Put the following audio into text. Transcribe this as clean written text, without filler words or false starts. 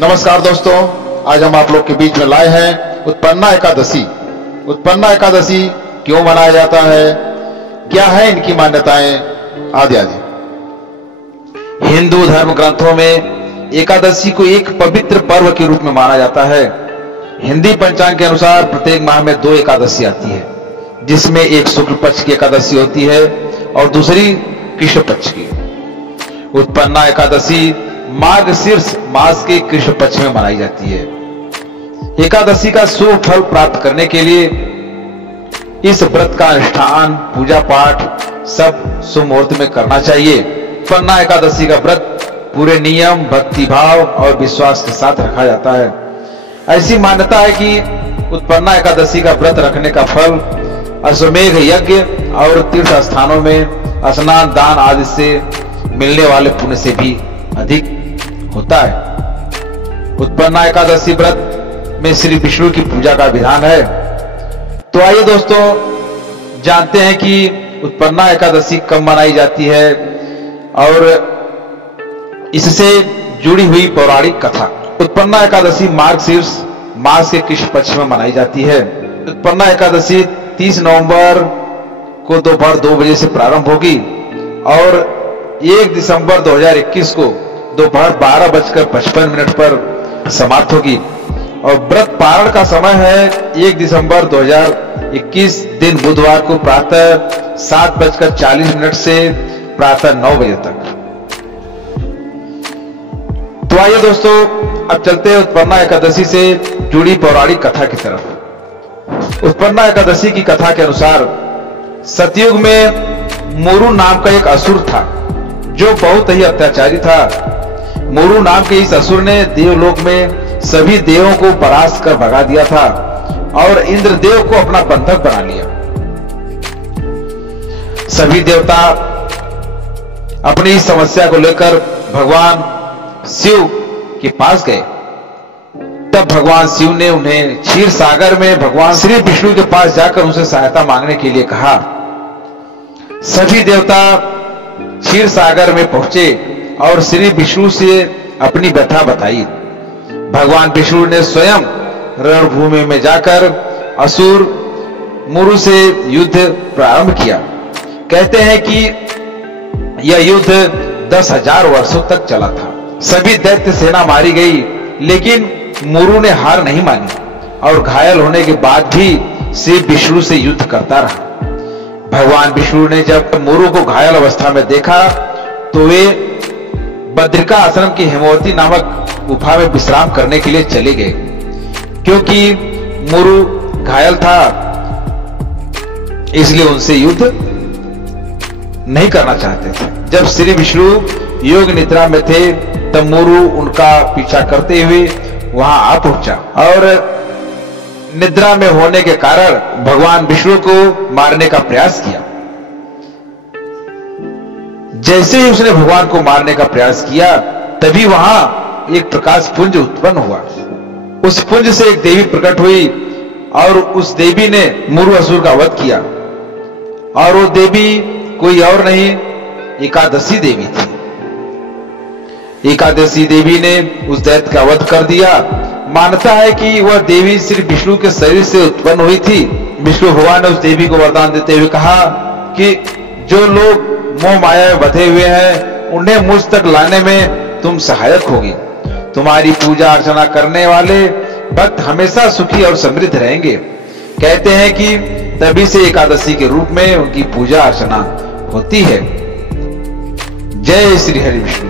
नमस्कार दोस्तों, आज हम आप लोग के बीच में लाए हैं उत्पन्ना एकादशी। उत्पन्ना एकादशी क्यों मनाया जाता है, क्या है इनकी मान्यताएं आदि आदि। हिंदू धर्म ग्रंथों में एकादशी को एक पवित्र पर्व के रूप में माना जाता है। हिंदी पंचांग के अनुसार प्रत्येक माह में 2 एकादशी आती है, जिसमें एक शुक्ल पक्ष की एकादशी होती है और दूसरी कृष्ण पक्ष की। उत्पन्ना एकादशी मार्गशीर्ष मास के कृष्ण पक्ष में मनाई जाती है। एकादशी का शुभ फल प्राप्त करने के लिए इस व्रत का अनुष्ठान, पूजा पाठ सब शुभ मुहूर्त में करना चाहिए। उत्पन्ना एकादशी का व्रत पूरे नियम, भक्ति भाव और विश्वास के साथ रखा जाता है। ऐसी मान्यता है कि उत्पन्ना एकादशी का व्रत रखने का फल अश्वमेघ यज्ञ और तीर्थ स्थानों में स्नान, दान आदि से मिलने वाले पुण्य से भी अधिक होता है। उत्पन्ना एकादशी व्रत में श्री विष्णु की पूजा का विधान है। तो आइए दोस्तों जानते हैं कि उत्पन्ना एकादशी कब मनाई जाती है और इससे जुड़ी हुई पौराणिक कथा। उत्पन्ना एकादशी मार्गशीर्ष मास के कृष्ण पक्ष में मनाई जाती है। उत्पन्ना एकादशी 30 नवंबर को दोपहर 2 बजे से प्रारंभ होगी और 1 दिसंबर 2021 को दोपहर 12:55 पर समाप्त होगी। और व्रत पारण का समय है 1 दिसंबर 2021 दिन बुधवार को प्रातः 7:40 से प्रातः 9 बजे तक। तो आइए दोस्तों अब चलते हैं उत्पन्ना एकादशी से जुड़ी पौराणिक कथा की तरफ। उत्पन्ना एकादशी की कथा के अनुसार सतयुग में मुरु नाम का एक असुर था जो बहुत ही अत्याचारी था। मुरु नाम के इस असुर ने देवलोक में सभी देवों को परास्त कर भगा दिया था और इंद्रदेव को अपना बंधक बना लिया। सभी देवता अपनी इस समस्या को लेकर भगवान शिव के पास गए। तब भगवान शिव ने उन्हें क्षीर सागर में भगवान श्री विष्णु के पास जाकर उनसे सहायता मांगने के लिए कहा। सभी देवता क्षीर सागर में पहुंचे और श्री विष्णु से अपनी व्यथा बताई। भगवान विष्णु ने स्वयं रणभूमि में जाकर असुर मुरु से युद्ध प्रारंभ किया। कहते हैं कि यह युद्ध 10,000 वर्षों तक चला था। सभी दैत्य सेना मारी गई, लेकिन मुरु ने हार नहीं मानी और घायल होने के बाद भी श्री विष्णु से युद्ध करता रहा। भगवान विष्णु ने जब मुरु को घायल अवस्था में देखा तो वे बद्रिका आश्रम की हेमवती नामक गुफा में विश्राम करने के लिए चले गए, क्योंकि मुरु घायल था, इसलिए उनसे युद्ध नहीं करना चाहते थे। जब श्री विष्णु योग निद्रा में थे तब मुरु उनका पीछा करते हुए वहां आ पहुंचा और निद्रा में होने के कारण भगवान विष्णु को मारने का प्रयास किया। जैसे ही उसने भगवान को मारने का प्रयास किया तभी वहां एक प्रकाश पुंज उत्पन्न हुआ। उस पुंज से एक देवी प्रकट हुई और उस देवी ने मुरु असुर का वध किया। और वो देवी कोई और नहीं, एकादशी देवी थी। एकादशी देवी ने उस दैत्य का वध कर दिया। मान्यता है कि वह देवी श्री विष्णु के शरीर से उत्पन्न हुई थी। विष्णु भगवान ने उस देवी को वरदान देते हुए कहा कि जो लोग मोह माया में बंधे हुए हैं उन्हें मुझ तक लाने में तुम सहायक होगी। तुम्हारी पूजा अर्चना करने वाले भक्त हमेशा सुखी और समृद्ध रहेंगे। कहते हैं कि तभी से एकादशी के रूप में उनकी पूजा अर्चना होती है। जय श्री हरि विष्णु।